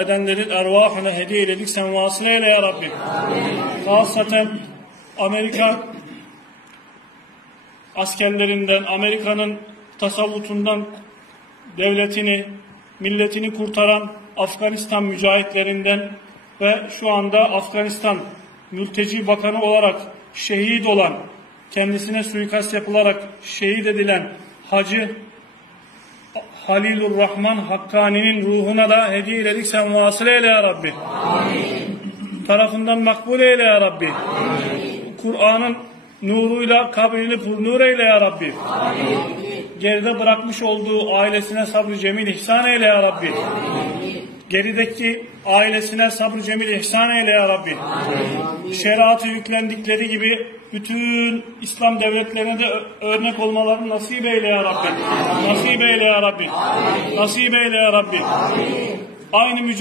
edenlerin ervahına hediye eyledik, sen vasıl eyle ya Rabbi. Hasaten Amerika askerlerinden, Amerika'nın tasallutundan devletini, milletini kurtaran Afganistan mücahitlerinden ve şu anda Afganistan mülteci bakanı olarak şehit olan, kendisine suikast yapılarak şehit edilen Hacı Halilur Rahman Hakkani'nin ruhuna da hediye eyledik, sen vasıl eyle ya Rabbi. Amin. Tarafından makbul eyle ya Rabbi. Kur'an'ın nuruyla kabrini purnur eyle ya Rabbi. Amin. Geride bırakmış olduğu ailesine sabrı cemil ihsan eyle ya Rabbi. Amin. Gerideki ailesine sabrı cemil ihsan eyle ya Rabbi. Amin. Şeriatı yüklendikleri gibi bütün İslam devletlerine de örnek olmalarını nasip eyle ya Rabbi. Amin. Nasip eyle ya Rabbi. Amin. Nasip eyle ya Rabbi. Amin. Aynı mücadele